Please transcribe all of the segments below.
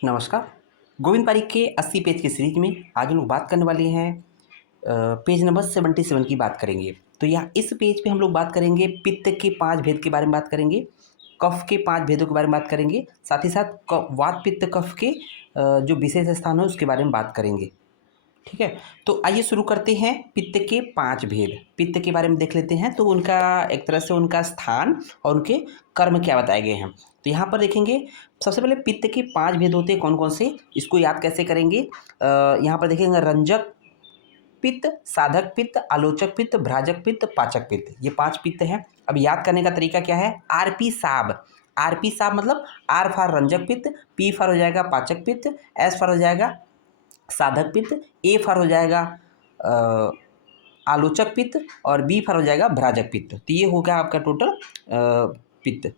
नमस्कार। गोविंद पारिक के 80 पेज की सीरीज में आज हम लोग बात करने वाले हैं पेज नंबर 77 की बात करेंगे। तो यहाँ इस पेज पे हम लोग बात करेंगे पित्त के 5 भेद के बारे में बात करेंगे, कफ के 5 भेदों के बारे में बात करेंगे, साथ ही साथ वात पित्त कफ के जो विशेष स्थान है उसके बारे में बात करेंगे। ठीक है, तो आइए शुरू करते हैं। पित्त के 5 भेद, पित्त के बारे में देख लेते हैं। तो उनका एक तरह से उनका स्थान और उनके कर्म क्या बताए गए हैं। तो यहाँ पर देखेंगे, सबसे पहले पित्त के 5 भेद होते हैं कौन कौन से, इसको याद कैसे करेंगे। यहाँ पर देखेंगे रंजक पित्त, साधक पित्त, आलोचक पित्त, भ्राजक पित्त, पाचक पित्त, ये 5 पित्त हैं। अब याद करने का तरीका क्या है, आरपी साब। आरपी साब मतलब आर फॉर रंजक पित्त, पी फॉर हो जाएगा पाचक पित्त, एस फॉर हो जाएगा साधक पित्त, ए फॉर हो जाएगा आलोचक पित्त और बी फॉर हो जाएगा भ्राजक पित्त। तो ये हो गया आपका टोटल पित्त।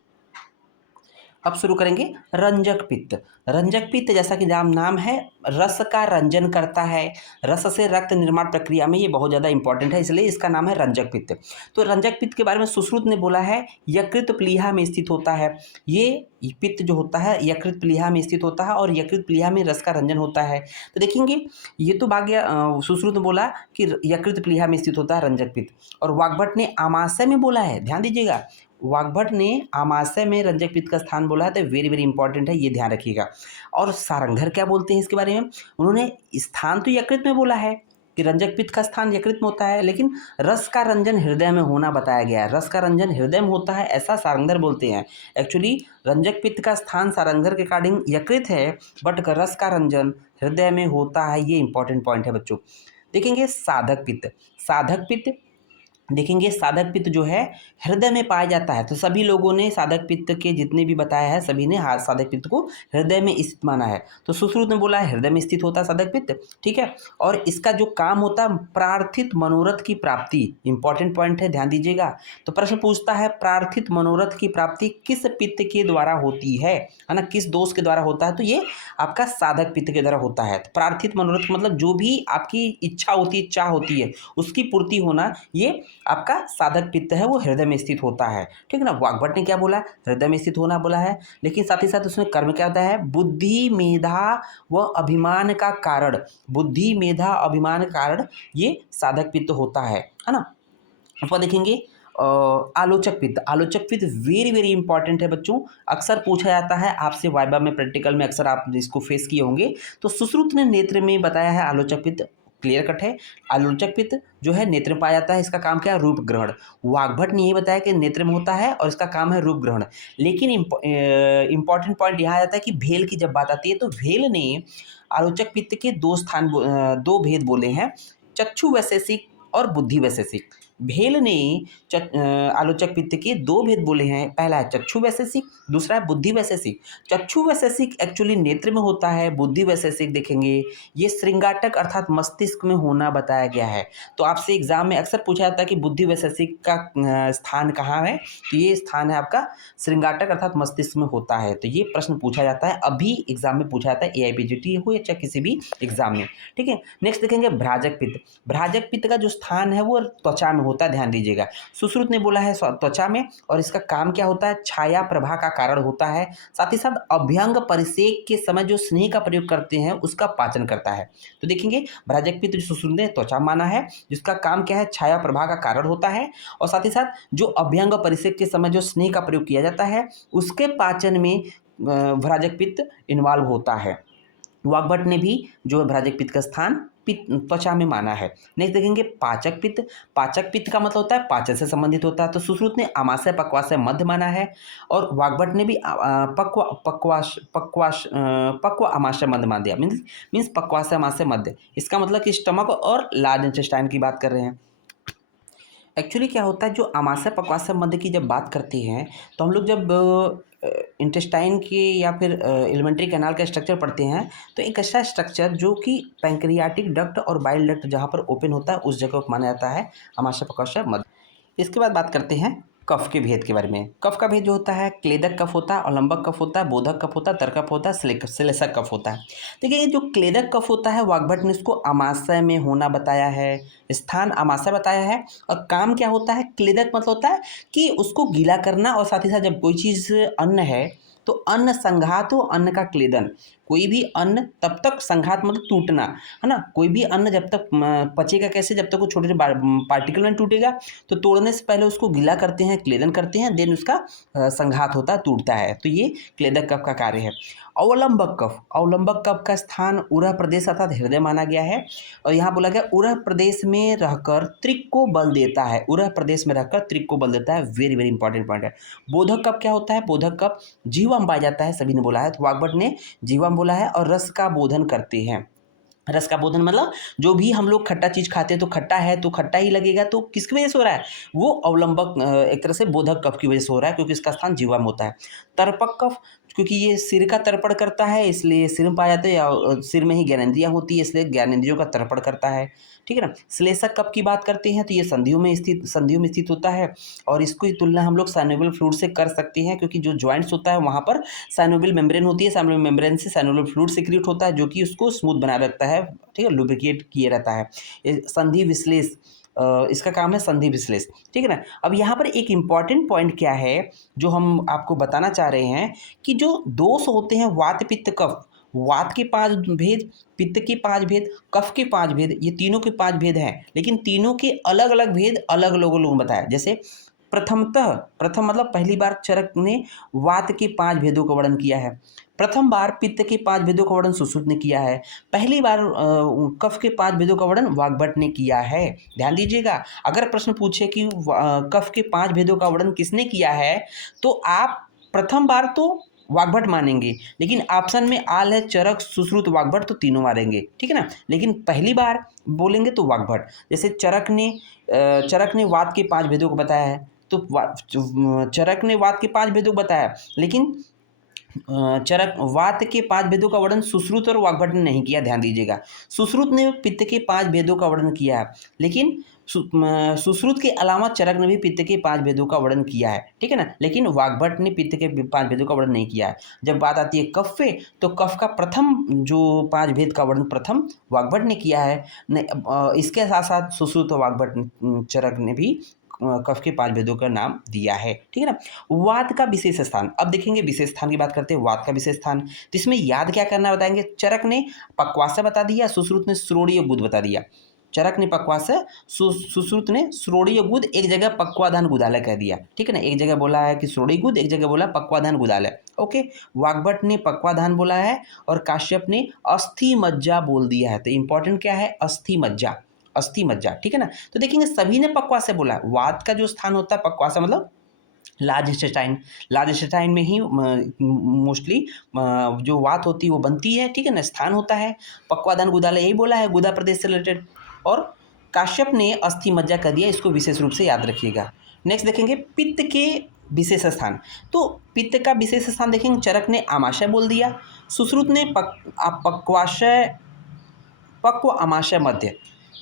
अब शुरू करेंगे रंजक पित्त। रंजक पित्त जैसा कि नाम है, रस का रंजन करता है। रस से रक्त निर्माण प्रक्रिया में ये बहुत ज़्यादा इंपॉर्टेंट है, इसलिए इसका नाम है रंजक पित्त। तो रंजक पित्त के बारे में सुश्रुत ने बोला है यकृत प्लीहा में स्थित होता है। ये पित्त जो होता है यकृत प्लीहा में स्थित होता है और यकृत प्लीहा में रस का रंजन होता है। तो देखेंगे ये तो भाग्य सुश्रुत ने बोला कि यकृत प्लीहा में स्थित होता है रंजक पित्त, और वाग्भट ने आमाशय में बोला है। ध्यान दीजिएगा, वाग्भट ने आमाशय में रंजक पित्त का स्थान बोला है, तो वेरी वेरी इंपॉर्टेंट है, ये ध्यान रखिएगा। और सारंगधर क्या बोलते हैं इसके बारे में, उन्होंने स्थान तो यकृत में बोला है कि रंजक पित्त का स्थान यकृत में होता है, लेकिन रस का रंजन हृदय में होना बताया गया है। रस का रंजन हृदय में होता है ऐसा सारंगधर बोलते हैं। एक्चुअली रंजक पित्त का स्थान सारंगधर के अकॉर्डिंग यकृत है, बट रस का रंजन हृदय में होता है। ये इंपॉर्टेंट पॉइंट है बच्चों। देखेंगे साधक पित्त। साधक पित्त देखेंगे, साधक पित्त जो है हृदय में पाया जाता है। तो सभी लोगों ने साधक पित्त के जितने भी बताया है, सभी ने साधक पित्त को हृदय में स्थित माना है। तो सुश्रुत ने बोला है हृदय में स्थित होता है साधक पित्त। ठीक है, और इसका जो काम होता है प्रार्थित मनोरथ की प्राप्ति। इंपॉर्टेंट पॉइंट है, ध्यान दीजिएगा। तो प्रश्न पूछता है प्रार्थित मनोरथ की प्राप्ति किस पित्त के द्वारा होती है ना, किस दोष के द्वारा होता है। तो ये आपका साधक पित्त के द्वारा होता है। तो प्रार्थित मनोरथ मतलब जो भी आपकी इच्छा होती है, चाह होती है, उसकी पूर्ति होना, ये आपका साधक पित्त है, वो हृदय में स्थित होता है। ठीक है ना। वाग्भट ने क्या बोला, हृदय में स्थित होना बोला है, लेकिन साथ ही साथ उसमें कर्म क्या होता है, बुद्धि मेधा व अभिमान का कारण। बुद्धि मेधा अभिमान का कारण ये साधक पित्त होता है ना। अब देखेंगे आलोचक पित्त। आलोचक पित्त वेरी वेरी इंपॉर्टेंट है बच्चों, अक्सर पूछा जाता है आपसे वाइवा में, प्रैक्टिकल में अक्सर आप इसको फेस किए होंगे। तो सुश्रुत ने नेत्र में बताया है आलोचक पित्त, क्लियर कट है। आलोचक पित्त जो है नेत्र में पाया जाता है, इसका काम क्या है, रूप ग्रहण। वाग्भट ने यही बताया कि नेत्र में होता है और इसका काम है रूप ग्रहण। लेकिन इंपॉर्टेंट पॉइंट यहाँ आ जाता है कि भेल की जब बात आती है, तो भेल ने आलोचक पित्त के दो भेद बोले हैं, चक्षु वैशेषिक और बुद्धि वैशेषिक। भेल ने आलोचक पित्त के 2 भेद बोले हैं, पहला है चक्षु वैशेषिक, दूसरा है बुद्धि वैशेषिक। चक्षु वैशेषिक एक्चुअली नेत्र में होता है, बुद्धि वैशेषिक देखेंगे ये श्रृंगाटक अर्थात मस्तिष्क में होना बताया गया है। तो आपसे एग्जाम में अक्सर पूछा जाता है कि बुद्धि वैशेषिक का स्थान कहाँ है, तो ये स्थान है आपका श्रृंगाटक अर्थात मस्तिष्क में होता है। तो ये प्रश्न पूछा जाता है, अभी एग्जाम में पूछा जाता है, AIPGT हो या चाहे किसी भी एग्जाम में। ठीक है, नेक्स्ट देखेंगे भ्राजक पित्त। भ्राजक पित्त का जो स्थान है वो त्वचा में होता है, ध्यान दीजिएगा। सुश्रुत ने बोला है त्वचा में, और इसका काम क्या होता है, छाया प्रभा का कारण होता है। साथ ही साथ अभ्यंग परिसेक के समय जो स्नेह का प्रयोग करते हैं उसका पाचन करता है। तो देखेंगे भ्राजक पित्त जो सुश्रुत ने त्वचा माना है, जिसका काम क्या है, छाया प्रभा का कारण होता है, और साथ ही साथ जो अभ्यंग परिसेक के समय जो स्नेह का प्रयोग किया जाता है उसके पाचन में भ्राजक पित्त इन्वॉल्व होता है। वाग्भट ने भी जो है भ्राजक पित्त का स्थान त्वचा में माना है। नेक्स्ट देखेंगे पाचक पित्त। पाचक पित्त का मतलब होता है पाचन से संबंधित होता है। तो सुश्रुत ने आमाशय पक्वाशय मध्य माना है, और वाग्भट ने भी पक्व आमाशय मध्य मान दिया, मीन्स पक्वाशय आमाशय मध्य। इसका मतलब कि स्टमक और लार्ज इंटेस्टाइन की बात कर रहे हैं। एक्चुअली क्या होता है, जो अमाशय पक्वाशय मध्य की जब बात करते हैं, तो हम लोग जब इंटेस्टाइन के या फिर एलिमेंट्री कैनाल का स्ट्रक्चर पढ़ते हैं, तो एक ऐसा स्ट्रक्चर जो कि पैंक्रियाटिक डक्ट और बाइल डक्ट जहाँ पर ओपन होता है उस जगह को माना जाता है अमाशय पक्वाशय मध्य। इसके बाद बात करते हैं कफ के भेद के बारे में। कफ का भेद जो होता है, क्लेदक कफ होता है, अवलंबक कफ होता है, बोधक कफ होता है, तर्कफ होता है, श्लेषक कफ होता है। देखिए ये जो क्लेदक कफ होता है, वाग्भट ने इसको अमाशय में होना बताया है, स्थान अमाशय बताया है, और काम क्या होता है, क्लेदक मतलब होता है कि उसको गीला करना, और साथ ही साथ जब कोई चीज़ अन्न है तो अन्न संघात हो, अन्न का क्लेदन। कोई भी अन्न तब तक संघात मतलब टूटना, है ना, कोई भी अन्न जब तक पचेगा कैसे, जब तक वो छोटे छोटे पार्टिकल में टूटेगा। तो तोड़ने से पहले उसको गीला करते हैं, क्लेदन करते हैं, देन उसका संघात होता है, टूटता है। तो ये क्लेदक कफ का कार्य है। अवलंबक कफ, अवलंबक कफ का स्थान उरह प्रदेश अर्थात हृदय माना गया है। और यहाँ बोला गया उरह प्रदेश में रहकर त्रिक को बल देता है, उरह प्रदेश में रहकर त्रिक को बल देता है। वेरी वेरी इंपॉर्टेंट पॉइंट है। बोधक कफ क्या होता है? बोधक कफ जीवा में पाया जाता है, सभी ने बोला है, तो वाग्भट ने जीवा में बोला है। और रस का बोधन करते हैं। रस का बोधन मतलब जो भी हम लोग खट्टा चीज खाते हैं तो खट्टा है तो खट्टा ही लगेगा, तो किसकी वजह से हो रहा है? वो अवलंबक एक तरह से बोधक कफ की वजह से हो रहा है, क्योंकि इसका स्थान जीवा में होता है। तर्पक कफ, क्योंकि ये सिर का तर्पण करता है इसलिए सिर में पाया जाता है, या सिर में ही ज्ञानेंद्रियां होती है इसलिए ज्ञानेंद्रियों का तर्पण करता है, ठीक है ना। श्लेषक कफ की बात करते हैं तो ये संधियों में स्थित होता है। और इसकी तुलना हम लोग साइनोवियल फ्लूइड से कर सकते हैं, क्योंकि जो जॉइंट्स होता है वहाँ पर साइनोवियल मेम्ब्रेन होती है, साइनोवियल मेम्ब्रेन से साइनोवियल फ्लूइड सिक्रीट होता है, जो कि उसको स्मूथ बना रखता है, ठीक है, लुब्रिकेट किए रहता है। संधि विश्लेष, इसका काम है संधि विश्लेष, ठीक है ना। अब यहाँ पर एक इम्पॉर्टेंट पॉइंट क्या है जो हम आपको बताना चाह रहे हैं, कि जो दोष होते हैं वात पित्त कफ, वात के 5 भेद, पित्त के 5 भेद, कफ के 5 भेद, ये तीनों के 5 भेद हैं, लेकिन तीनों के अलग अलग भेद अलग लोगों ने बताया। जैसे प्रथम मतलब पहली बार चरक ने वात के 5 भेदों का वर्णन किया है, प्रथम बार पित्त के 5 भेदों का वर्णन सुश्रुत ने किया है, पहली बार कफ के 5 भेदों का वर्णन वाग्भट ने किया है। ध्यान दीजिएगा, अगर प्रश्न पूछे कि कफ के 5 भेदों का वर्णन किसने किया है, तो आप प्रथम बार तो वाग्भट मानेंगे, लेकिन ऑप्शन में आल है चरक सुश्रुत वाग्भट, तो तीनों मारेंगे, ठीक है ना। लेकिन पहली बार बोलेंगे तो वाग्भट। जैसे चरक ने वात के 5 भेदों को बताया है, तो चरक ने वात के 5 भेदों को बताया, लेकिन चरक वात के 5 भेदों का वर्णन सुश्रुत और वाग्भट ने नहीं किया। ध्यान दीजिएगा, सुश्रुत ने पित्त के 5 भेदों का वर्णन किया है, लेकिन सुश्रुत के अलावा चरक ने भी पित्त के 5 भेदों का वर्णन किया है, ठीक है ना, लेकिन वाग्भट ने पित्त के 5 भेदों का वर्णन नहीं किया है। जब बात आती है कफ पे, तो कफ का प्रथम जो 5 भेद का वर्णन प्रथम वाग्भट ने किया है। इसके साथ साथ सुश्रुत और वाग्भट चरक ने भी कफ के 5 भेदों का नाम दिया है, ठीक है ना। वात का विशेष स्थान, अब देखेंगे विशेष स्थान की बात करते हैं, वात का विशेष स्थान। तो इसमें याद क्या करना बताएंगे। चरक ने पक्वाशय बता दिया, सुश्रुत ने श्रोणीय गुद बता दिया। चरक ने पक्वाशय, सुश्रुत ने श्रोणीय गुद, एक जगह पक्वाधान गुदालय कह दिया, ठीक है ना। एक जगह बोला है कि श्रोणीय गुद, एक जगह बोला पक्वाधान गुदालय, ओके। वाग्भट ने पक्वाधान बोला है और काश्यप ने अस्थि मज्जा बोल दिया है। तो इंपॉर्टेंट क्या है? अस्थि मज्जा, अस्थि मज्जा, ठीक है ना। तो देखेंगे सभी ने पक्वाशय बोला। वात का जो स्थान होता है पक्वाशय मतलब लार्ज इंटेस्टाइन में ही मोस्टली जो वात होती है वो बनती है, ठीक है ना, स्थान होता है। पक्वाधान गुदालय यही बोला है, गुदा प्रदेश से रिलेटेड। और काश्यप ने अस्थि मज्जा कर दिया, इसको विशेष रूप से याद रखिएगा। नेक्स्ट देखेंगे पित्त के विशेष स्थान। तो पित्त का विशेष स्थान देखेंगे, चरक ने आमाशय बोल दिया, सुश्रुत ने पक्वाशय, पक्व आमाशय मध्य।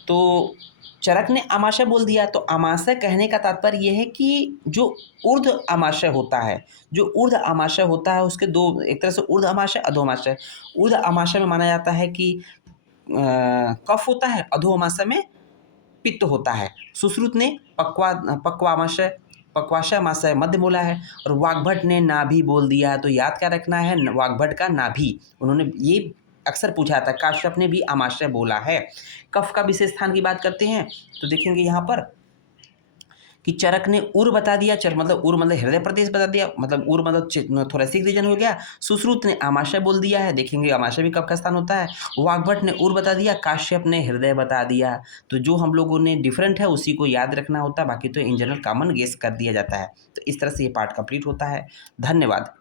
तो चरक ने आमाशय बोल दिया। तो आमाशय कहने का तात्पर्य यह है कि जो ऊर्ध आमाशय होता है, जो ऊर्ध आमाशय होता है उसके दो, एक तरह से ऊर्ध आमाशय अधो आमाशय। ऊर्ध आमाशय में माना जाता है कि कफ होता है, अधो आमाशय में पित्त होता है। सुश्रुत ने पक्वामाशय, पक्वाशय आमाशय मध्य बोला है। और वाग्भट ने नाभि बोल दिया। तो याद क्या रखना है? वाग्भट का नाभि, उन्होंने ये अक्सर पूछा था। काश्यप ने भी आमाशय बोला है। कफ का विशेष स्थान की बात करते हैं तो देखेंगे यहाँ पर कि चरक ने उर बता दिया, उर मतलब हृदय प्रदेश बता दिया, मतलब उर मतलब थोरेसिक रीजन हो गया। सुश्रुत ने आमाशय बोल दिया है, देखेंगे आमाशय भी कफ का स्थान होता है। वाग्भट ने उर बता दिया, काश्यप ने हृदय बता दिया। तो जो हम लोगों ने डिफरेंट है उसी को याद रखना होता है, बाकी तो इन जनरल कॉमन गेस कर दिया जाता है। तो इस तरह से ये पार्ट कंप्लीट होता है। धन्यवाद।